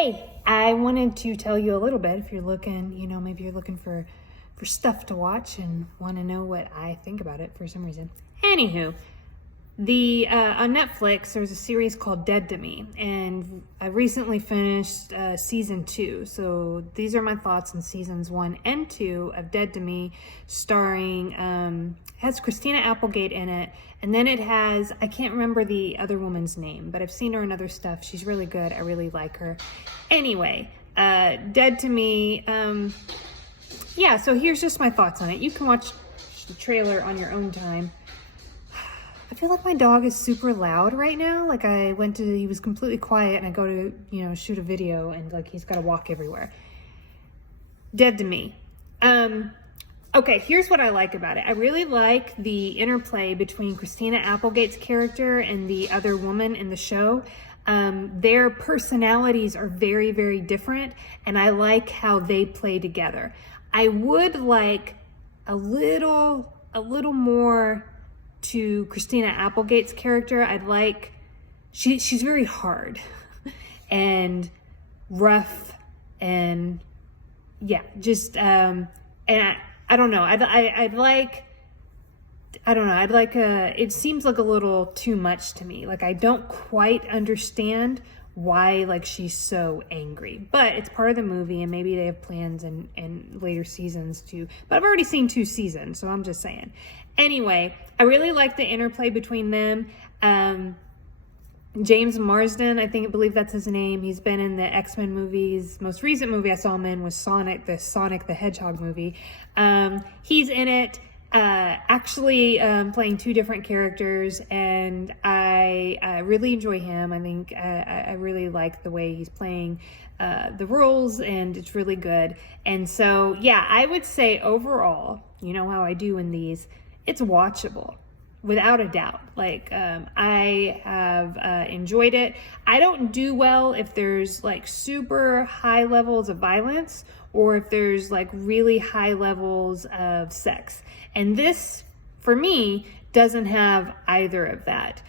Hey, I wanted to tell you a little bit if you're looking, maybe you're looking for stuff to watch and want to know what I think about it for some reason. Anywho, on Netflix, there's a series called Dead to Me, and I recently finished season 2. So these are my thoughts on seasons 1 and 2 of Dead to Me, starring, has Christina Applegate in it, and then it has, I can't remember the other woman's name, but I've seen her in other stuff. She's really good. I really like her. Anyway, Dead to Me, yeah, so here's just my thoughts on it. You can watch the trailer on your own time. I feel like my dog is super loud right now. Like he was completely quiet, and I go to, shoot a video, and like he's got to walk everywhere. Dead to Me. Okay, here's what I like about it. I really like the interplay between Christina Applegate's character and the other woman in the show. Their personalities are very, very different, and I like how they play together. I would like a little more to Christina Applegate's character. I'd like, she's very hard and rough, and yeah, just and I don't know. I'd like it seems like a little too much to me. Like I don't quite understand why like she's so angry, but it's part of the movie, and maybe they have plans in later seasons too. But I've already seen 2 seasons, so I'm just saying. Anyway, I really like the interplay between them. James Marsden, I believe that's his name. He's been in the X-Men movies. Most recent movie I saw him in was Sonic the Hedgehog movie. He's in it, actually playing 2 different characters, and I really enjoy him. I think I really like the way he's playing the roles, and it's really good. And so, yeah, I would say overall, you know how I do in these, it's watchable. Without a doubt. Like, I have enjoyed it. I don't do well if there's like super high levels of violence, or if there's like really high levels of sex. And this, for me, doesn't have either of that.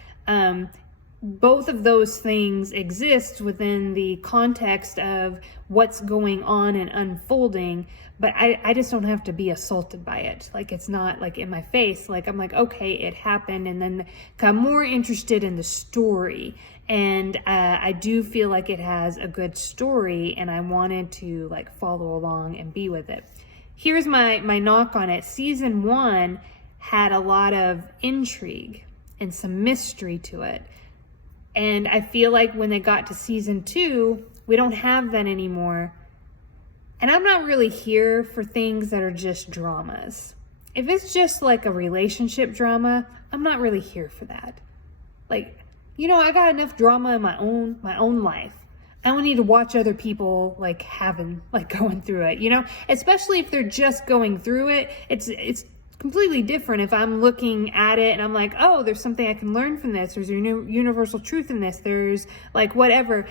Both of those things exist within the context of what's going on and unfolding, but I just don't have to be assaulted by it. Like, it's not like in my face. Like, I'm like, okay, it happened, and then I'm more interested in the story. And I do feel like it has a good story, and I wanted to like follow along and be with it. Here's my knock on it. Season 1 had a lot of intrigue and some mystery to it. And I feel like when they got to season 2, we don't have that anymore. And I'm not really here for things that are just dramas. If it's just like a relationship drama, I'm not really here for that. Like, I got enough drama in my own life. I don't need to watch other people like going through it, especially if they're just going through it. It's completely different if I'm looking at it and I'm like, oh, there's something I can learn from this. There's a universal truth in this. There's like whatever.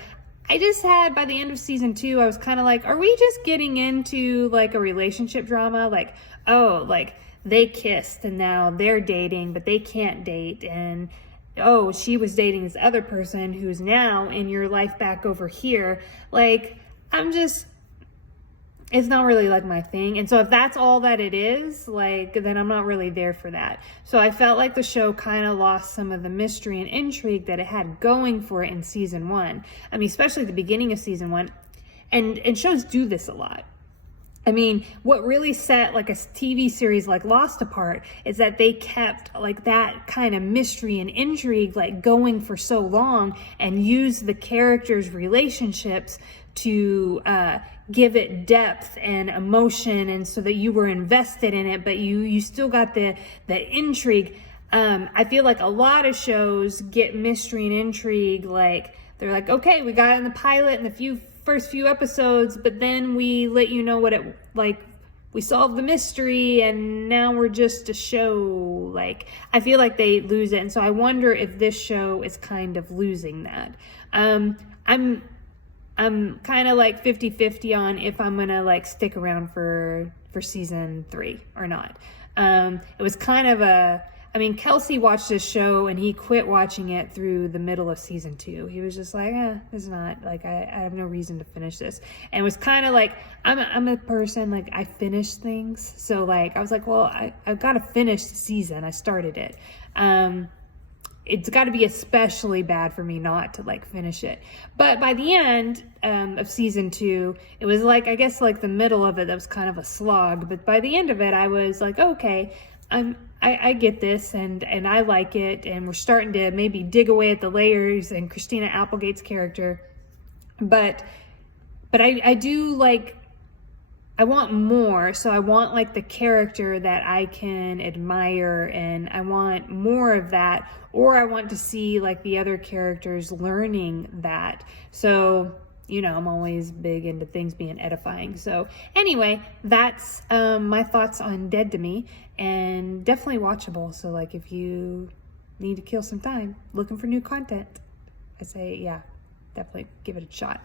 I just had, by the end of season 2, I was kind of like, are we just getting into like a relationship drama? Like, oh, like they kissed and now they're dating, but they can't date. And oh, she was dating this other person who's now in your life back over here. Like, it's not really like my thing. And so if that's all that it is, like, then I'm not really there for that. So I felt like the show kind of lost some of the mystery and intrigue that it had going for it in season 1. I mean, especially the beginning of season 1. And shows do this a lot. I mean, what really set like a TV series like Lost apart is that they kept like that kind of mystery and intrigue like going for so long, and used the characters' relationships to give it depth and emotion, and so that you were invested in it, but you still got the intrigue. I feel like a lot of shows get mystery and intrigue, like they're like, okay, we got it in the pilot and the first few episodes, but then we let you know what it like. We solved the mystery, and now we're just a show. Like, I feel like they lose it, and so I wonder if this show is kind of losing that. I'm kind of like 50-50 on if I'm gonna like stick around for season 3 or not. It was kind of I mean, Kelsey watched this show and he quit watching it through the middle of season 2. He was just like, it's not, like, I have no reason to finish this. And it was kind of like, I'm a person, like, I finish things. So, like, I was like, well, I've got to finish the season. I started it. It's got to be especially bad for me not to, like, finish it. But by the end of season 2, it was like, I guess, like, the middle of it, that was kind of a slog. But by the end of it, I was like, okay, I get this, and I like it, and we're starting to maybe dig away at the layers and Christina Applegate's character. But I do, like, I want more. So I want, like, the character that I can admire, and I want more of that, or I want to see, like, the other characters learning that. So, you know, I'm always big into things being edifying. So anyway, that's my thoughts on Dead to Me, and definitely watchable. So, like, if you need to kill some time looking for new content, I say, yeah, definitely give it a shot.